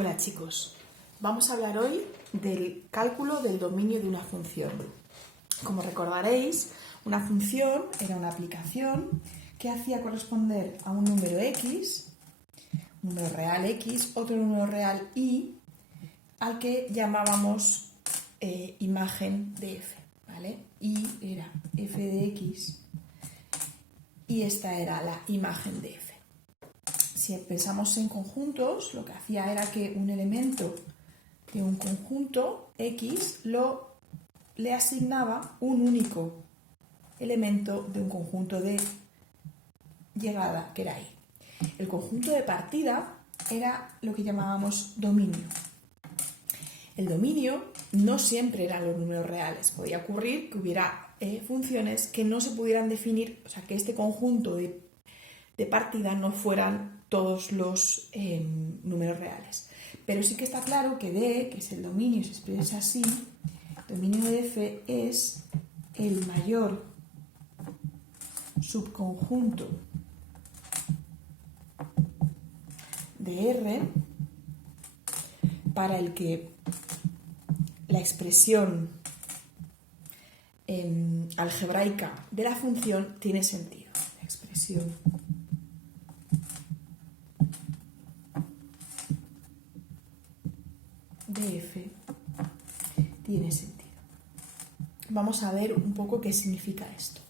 Hola chicos, vamos a hablar hoy del cálculo del dominio de una función. Como recordaréis, una función era una aplicación que hacía corresponder a un número x, un número real x, otro número real y, al que llamábamos imagen de f, ¿vale? Y era f de x y esta era la imagen de f. Si pensamos en conjuntos, lo que hacía era que un elemento de un conjunto X le asignaba un único elemento de un conjunto de llegada, que era Y. El conjunto de partida era lo que llamábamos dominio. El dominio no siempre eran los números reales. Podía ocurrir que hubiera funciones que no se pudieran definir, o sea, que este conjunto de partida no fueran todos los números reales. Pero sí que está claro que D, que es el dominio, se expresa así, el dominio de F es el mayor subconjunto de R para el que la expresión algebraica de la función tiene sentido. La expresión de f tiene sentido. Vamos a ver un poco qué significa esto.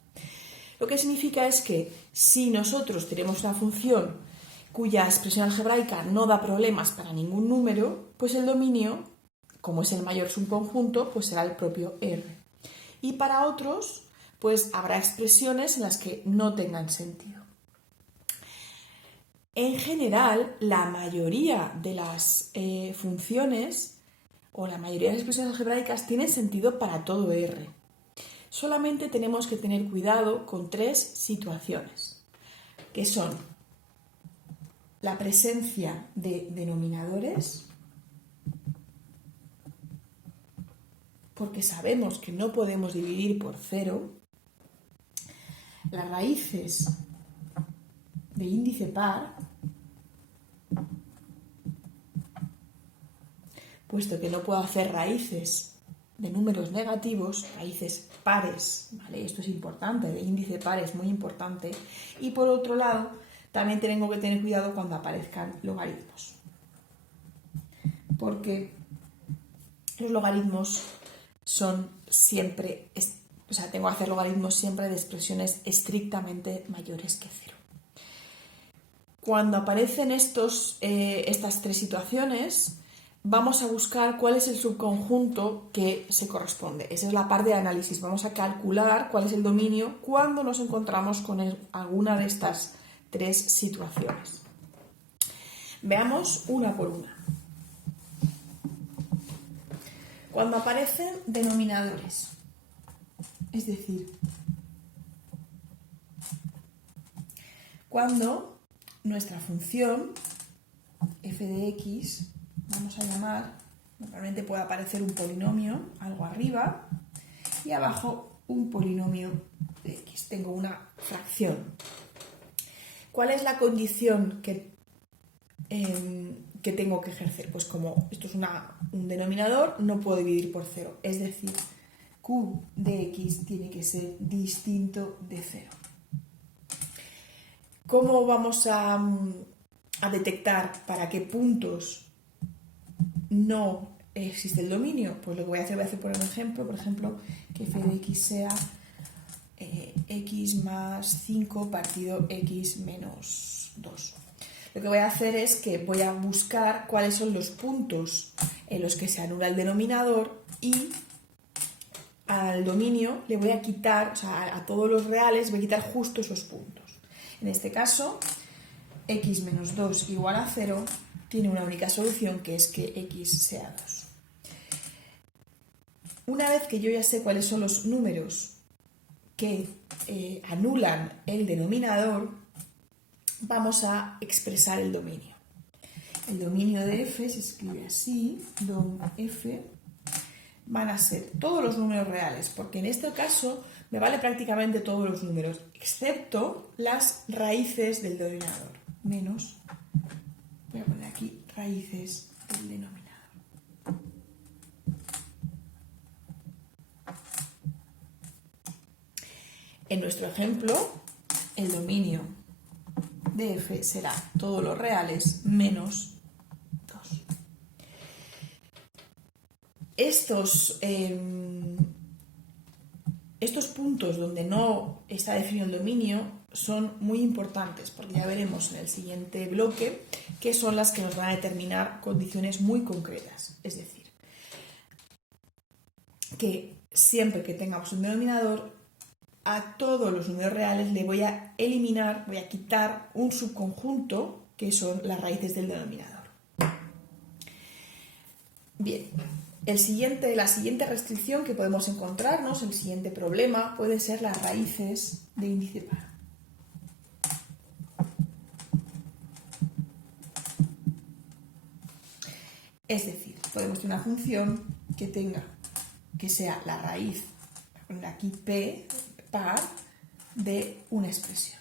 Lo que significa es que si nosotros tenemos una función cuya expresión algebraica no da problemas para ningún número, pues el dominio, como es el mayor subconjunto, pues será el propio R. Y para otros, pues habrá expresiones en las que no tengan sentido. En general, la mayoría de las funciones o la mayoría de las expresiones algebraicas tienen sentido para todo R. Solamente tenemos que tener cuidado con tres situaciones, que son la presencia de denominadores, porque sabemos que no podemos dividir por cero, las raíces de índice par, puesto que no puedo hacer raíces de números negativos, raíces pares, ¿vale? Esto es importante, de índice par es muy importante. Y por otro lado, también tengo que tener cuidado cuando aparezcan logaritmos, porque los logaritmos son siempre, tengo que hacer logaritmos siempre de expresiones estrictamente mayores que cero. Cuando aparecen estas tres situaciones, vamos a buscar cuál es el subconjunto que se corresponde. Esa es la parte de análisis. Vamos a calcular cuál es el dominio cuando nos encontramos con alguna de estas tres situaciones. Veamos una por una. Cuando aparecen denominadores, es decir, cuando nuestra función f de x, vamos a llamar, normalmente puede aparecer un polinomio, algo arriba, y abajo un polinomio de x. Tengo una fracción. ¿Cuál es la condición que tengo que ejercer? Pues como esto es un denominador, no puedo dividir por cero. Es decir, q de x tiene que ser distinto de cero. ¿Cómo vamos a detectar para qué puntos no existe el dominio? Pues lo que voy a hacer por un ejemplo, que f de x sea x más 5 partido x menos 2. Lo que voy a hacer es que voy a buscar cuáles son los puntos en los que se anula el denominador y al dominio le voy a quitar, a todos los reales voy a quitar justo esos puntos. En este caso, x menos 2 igual a 0 tiene una única solución, que es que x sea 2. Una vez que yo ya sé cuáles son los números que anulan el denominador, vamos a expresar el dominio. El dominio de f se escribe así, dom f, van a ser todos los números reales, porque en este caso me vale prácticamente todos los números, excepto las raíces del denominador, menos, voy a poner aquí raíces del del denominador. En nuestro ejemplo, el dominio de f será todos los reales menos 2. Estos puntos donde no está definido el dominio son muy importantes, porque ya veremos en el siguiente bloque que son las que nos van a determinar condiciones muy concretas. Es decir, que siempre que tengamos un denominador, a todos los números reales le voy a eliminar, voy a quitar un subconjunto que son las raíces del denominador. Bien, la siguiente restricción que podemos encontrarnos, el siguiente problema, puede ser las raíces de índice par. Es decir, podemos tener una función que sea la raíz, voy a poner aquí p, par, de una expresión.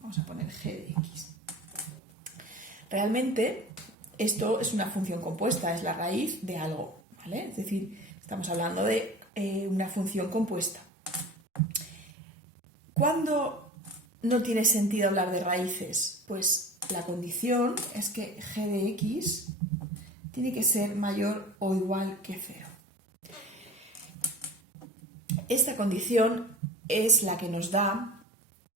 Vamos a poner g de x. Realmente, esto es una función compuesta, es la raíz de algo, ¿vale? Es decir, estamos hablando de una función compuesta. ¿Cuándo no tiene sentido hablar de raíces? Pues la condición es que g de x tiene que ser mayor o igual que 0. Esta condición es la que nos da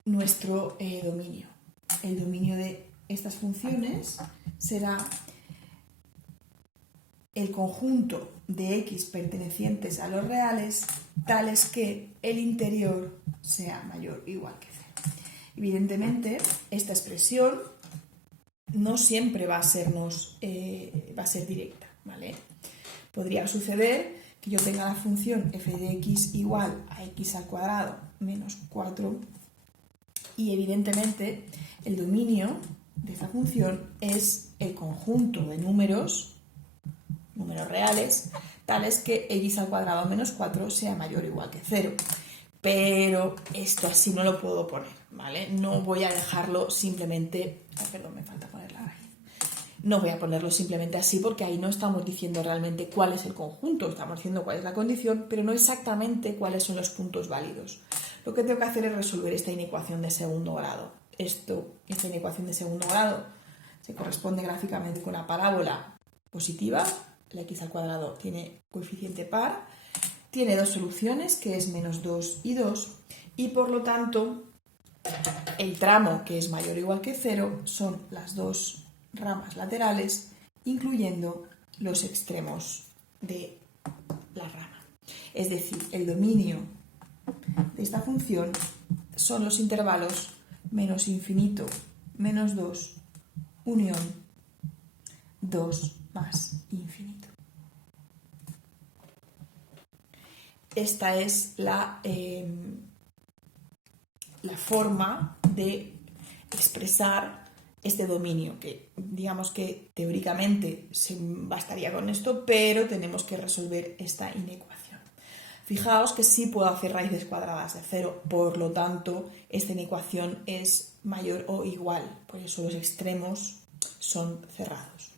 nuestro dominio. El dominio de estas funciones será el conjunto de x pertenecientes a los reales tales que el interior sea mayor o igual que 0. Evidentemente, esta expresión no siempre va a ser directa, ¿vale? Podría suceder que yo tenga la función f de x igual a x al cuadrado menos 4 y evidentemente el dominio de esta función es el conjunto de números reales, tales que x al cuadrado menos 4 sea mayor o igual que 0. Pero esto así no lo puedo poner, ¿vale? No voy a dejarlo simplemente... perdón, me falta poner la raíz. No voy a ponerlo simplemente así porque ahí no estamos diciendo realmente cuál es el conjunto, estamos diciendo cuál es la condición, pero no exactamente cuáles son los puntos válidos. Lo que tengo que hacer es resolver esta inecuación de segundo grado. Esta inecuación de segundo grado se corresponde gráficamente con la parábola positiva. La x al cuadrado tiene coeficiente par, tiene dos soluciones, que es menos 2 y 2, y por lo tanto el tramo que es mayor o igual que 0 son las dos ramas laterales, incluyendo los extremos de la rama. Es decir, el dominio de esta función son los intervalos menos infinito, menos 2, unión 2 más infinito. Esta es la forma de expresar este dominio, que digamos que teóricamente se bastaría con esto, pero tenemos que resolver esta inecuación. Fijaos que sí puedo hacer raíces cuadradas de 0, por lo tanto, esta inecuación es mayor o igual, por eso los extremos son cerrados.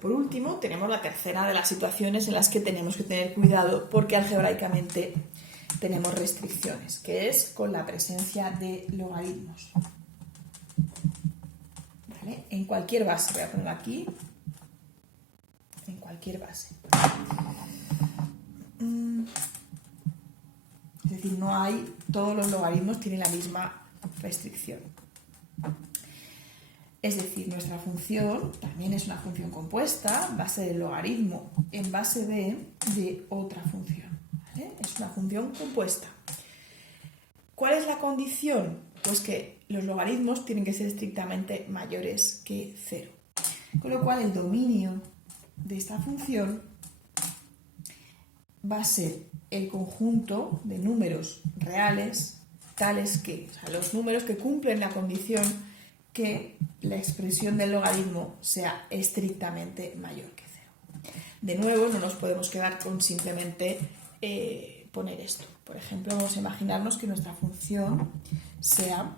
Por último, tenemos la tercera de las situaciones en las que tenemos que tener cuidado porque algebraicamente tenemos restricciones, que es con la presencia de logaritmos. ¿Vale? En cualquier base, voy a poner aquí, en cualquier base. Es decir, todos los logaritmos tienen la misma restricción. Es decir, nuestra función también es una función compuesta, va a ser el logaritmo en base de otra función, ¿vale? Es una función compuesta. ¿Cuál es la condición? Pues que los logaritmos tienen que ser estrictamente mayores que 0. Con lo cual el dominio de esta función va a ser el conjunto de números reales tales que, los números que cumplen la condición que la expresión del logaritmo sea estrictamente mayor que 0. De nuevo, no nos podemos quedar con simplemente poner esto. Por ejemplo, vamos a imaginarnos que nuestra función sea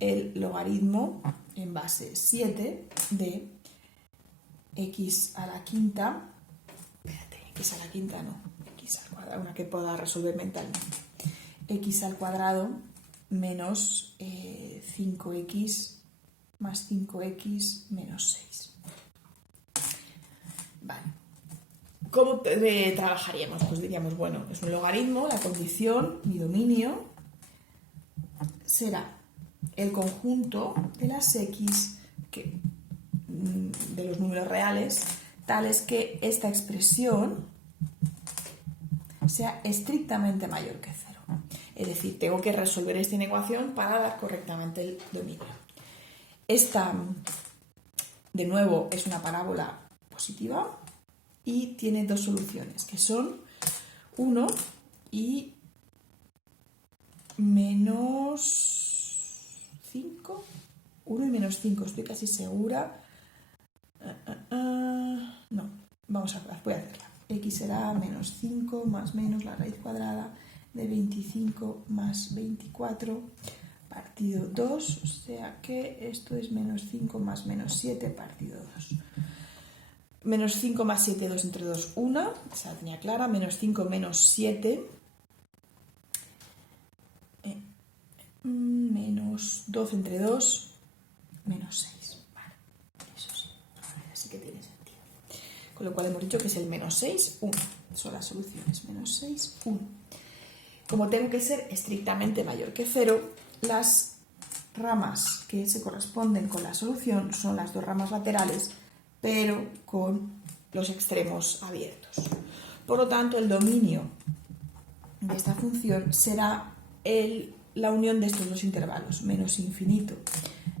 el logaritmo en base 7 de x a la quinta, espérate, x a la quinta no, x al cuadrado, una que pueda resolver mentalmente, x al cuadrado menos 5x más 5x menos 6. Vale. ¿Cómo trabajaríamos? Pues diríamos, bueno, es un logaritmo, la condición, mi dominio, será el conjunto de las x de los números reales, tales que esta expresión sea estrictamente mayor que 0. Es decir, tengo que resolver esta inecuación para dar correctamente el dominio. Esta, de nuevo, es una parábola positiva y tiene dos soluciones, que son 1 y menos 5. 1 y menos 5, estoy casi segura. No, vamos a ver, voy a hacerla. X será menos 5 más menos la raíz cuadrada de 25 más 24 partido 2, o sea que esto es menos 5 más menos 7 partido 2. Menos 5 más 7, 2 entre 2, 1, esa la tenía clara, menos 5 menos 7, menos 12 entre 2, menos 6. Vale, eso sí, así que tiene sentido. Con lo cual hemos dicho que es el menos 6, 1. Son las soluciones, menos 6, 1. Como tengo que ser estrictamente mayor que 0, las ramas que se corresponden con la solución son las dos ramas laterales, pero con los extremos abiertos. Por lo tanto, el dominio de esta función será la unión de estos dos intervalos, menos infinito,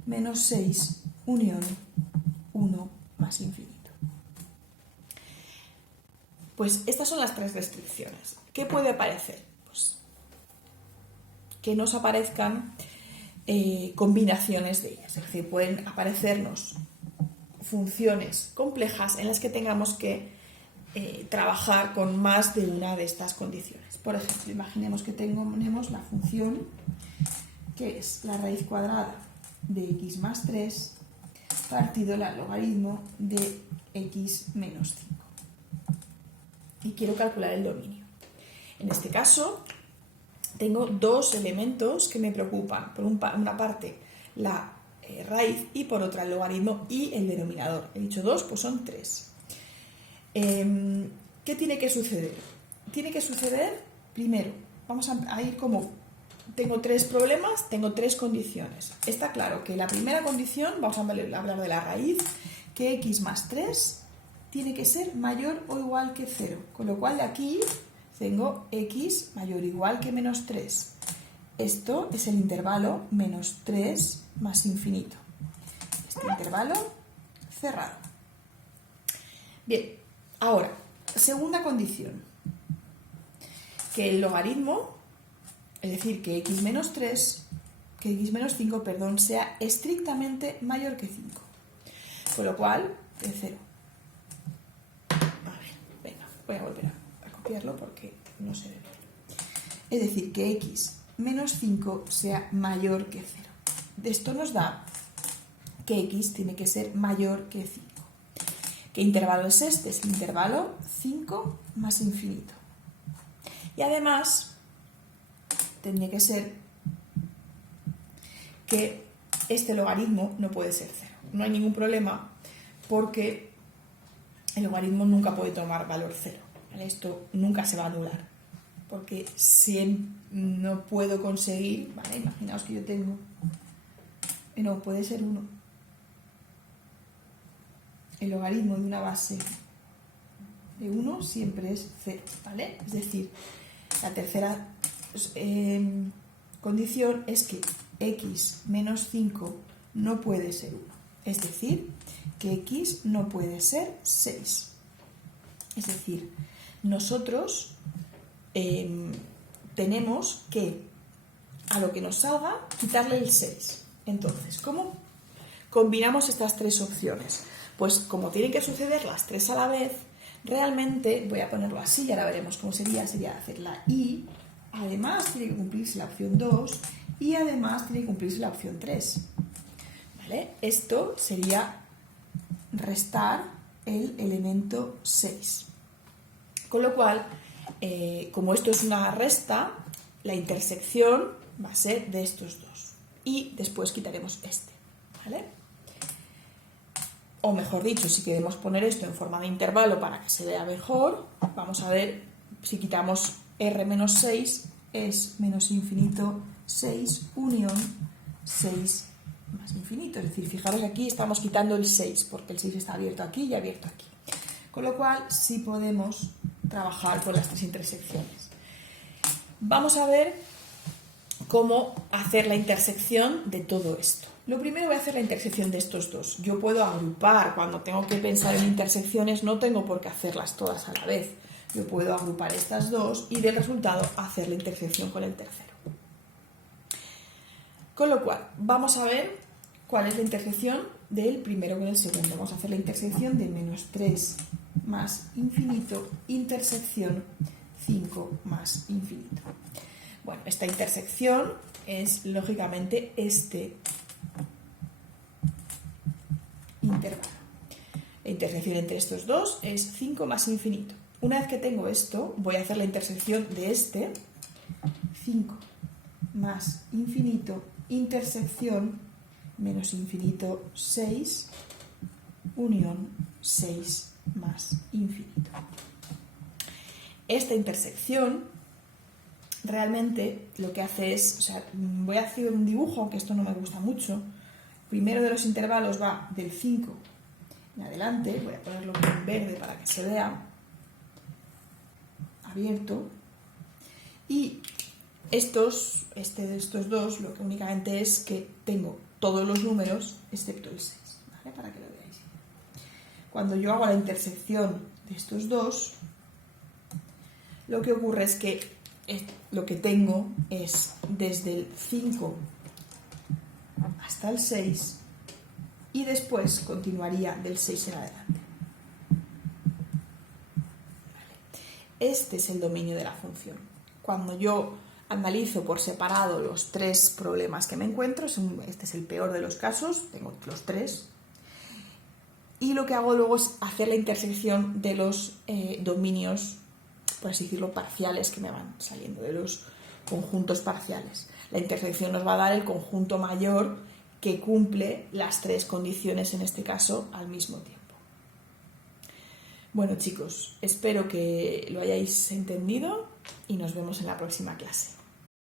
menos 6, unión 1 más infinito. Pues estas son las tres restricciones. ¿Qué puede aparecer? Pues que nos aparezcan combinaciones de ellas, es decir, pueden aparecernos funciones complejas en las que tengamos que trabajar con más de una de estas condiciones. Por ejemplo, imaginemos que tenemos la función que es la raíz cuadrada de x más 3 partido el logaritmo de x menos 5. Y quiero calcular el dominio. En este caso, tengo dos elementos que me preocupan. Por una parte, la raíz y por otra el logaritmo y el denominador. He dicho 2, pues son 3. ¿Qué tiene que suceder? Tiene que suceder, primero, vamos a ir como, tengo tres problemas, tengo tres condiciones. Está claro que la primera condición, vamos a hablar de la raíz, que x más 3 tiene que ser mayor o igual que 0. Con lo cual de aquí tengo x mayor o igual que menos 3. Esto es el intervalo menos 3 más infinito. Este intervalo cerrado. Bien, ahora, segunda condición. Que el logaritmo, es decir, que x menos 5, sea estrictamente mayor que 5. Con lo cual, de 0. A ver, venga, voy a volver a copiarlo porque no se ve bien. Es decir, que x menos 5 sea mayor que 0. De esto nos da que x tiene que ser mayor que 5. ¿Qué intervalo es este? Es el intervalo 5 más infinito. Y además, tendría que ser que este logaritmo no puede ser 0. No hay ningún problema porque el logaritmo nunca puede tomar valor 0. ¿Vale? Esto nunca se va a anular. Porque si no puedo conseguir, ¿vale? Imaginaos que yo tengo, no, puede ser 1. El logaritmo de una base de 1 siempre es 0, ¿vale? Es decir, la tercera condición es que x menos 5 no puede ser 1. Es decir, que x no puede ser 6. Es decir, nosotros tenemos que, a lo que nos salga, quitarle el 6. Entonces, ¿cómo combinamos estas tres opciones? Pues como tienen que suceder las tres a la vez, realmente, voy a ponerlo así y ahora veremos cómo sería hacer la y, además tiene que cumplirse la opción 2 y además tiene que cumplirse la opción 3. ¿Vale? Esto sería restar el elemento 6. Con lo cual, como esto es una resta, la intersección va a ser de estos dos. Y después quitaremos este, ¿vale? O mejor dicho, si queremos poner esto en forma de intervalo para que se vea mejor, vamos a ver si quitamos r menos 6 es menos infinito 6 unión 6 más infinito. Es decir, fijaros que aquí estamos quitando el 6 porque el 6 está abierto aquí y abierto aquí. Con lo cual sí podemos trabajar con las tres intersecciones. Vamos a ver cómo hacer la intersección de todo esto. Lo primero voy a hacer la intersección de estos dos. Yo puedo agrupar, cuando tengo que pensar en intersecciones no tengo por qué hacerlas todas a la vez. Yo puedo agrupar estas dos y del resultado hacer la intersección con el tercero. Con lo cual, vamos a ver cuál es la intersección del primero con el segundo. Vamos a hacer la intersección de menos 3 más infinito, intersección 5 más infinito. Bueno, esta intersección es lógicamente este intervalo. La intersección entre estos dos es 5 más infinito. Una vez que tengo esto, voy a hacer la intersección de este, 5 más infinito, intersección menos infinito 6, unión 6 más infinito. Esta intersección realmente lo que hace es, o sea, voy a hacer un dibujo, aunque esto no me gusta mucho. Primero de los intervalos va del 5 en adelante, voy a ponerlo en verde para que se vea, abierto, y estos dos, lo que únicamente es que tengo todos los números excepto el 6, ¿vale? Para que lo veáis. Cuando yo hago la intersección de estos dos, lo que ocurre es que lo que tengo es desde el 5 hasta el 6 y después continuaría del 6 en adelante. Vale. Este es el dominio de la función. Cuando yo analizo por separado los tres problemas que me encuentro, este es el peor de los casos, tengo los tres, y lo que hago luego es hacer la intersección de los dominios, por así decirlo, parciales que me van saliendo, de los conjuntos parciales. La intersección nos va a dar el conjunto mayor que cumple las tres condiciones, en este caso, al mismo tiempo. Bueno, chicos, espero que lo hayáis entendido y nos vemos en la próxima clase.